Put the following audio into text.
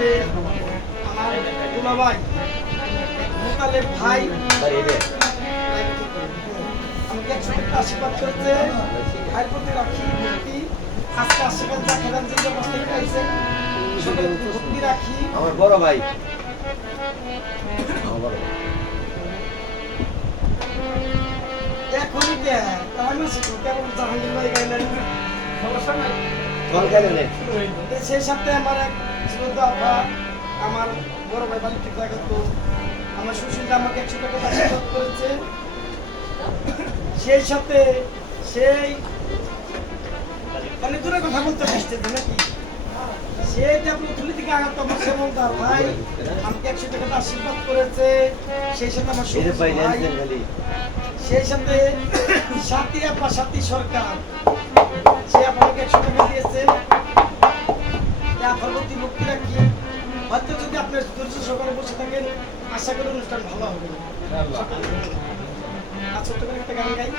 যে আমার দুলাভাই মোতালেব ভাই আমাকে 100 টাকা আশীর্বাদ করেছে। ভাইয়ের প্রতি রাখি ভক্তি। আজকে আশীর্বাদ রাখেন যে অবস্থায় খাইছে সকলে ভক্তি রাখি। আমার বড় ভাই আমার বড় ভাই এখনই আমি কেমন জাহাঙ্গীর ভাই গাইলেন সমস্যা নাই কল খেলেন সেই সাথে আমার এক শ্রদ্ধা আপা আমার বড় ভাই বাড়ি ঠিক জায়গা তো আমার সুশীলটা আমাকে 100 টাকা আশীর্বাদ করেছে। সেই সাথে সেই অনেক দূরে কথা বলতে আসছে নাকি সেইটা পুতুলি থেকে আঘাত আমার সেবনদার ভাই আমাকে 100 টাকা আশীর্বাদ করেছে। সেই সাথে আমার সুশীল ভাই সেই সাথে সাথী আপা সাথী সরকার সে আপনাকে 100 টাকা দিয়েছে। পরবর্তী মুক্তি রাখি হয়তো যদি আপনার ধৈর্য সহকারে বসে থাকেন আশা করি অনুষ্ঠান ভালো হবে। আর ছোট্ট করে একটা গান গাই।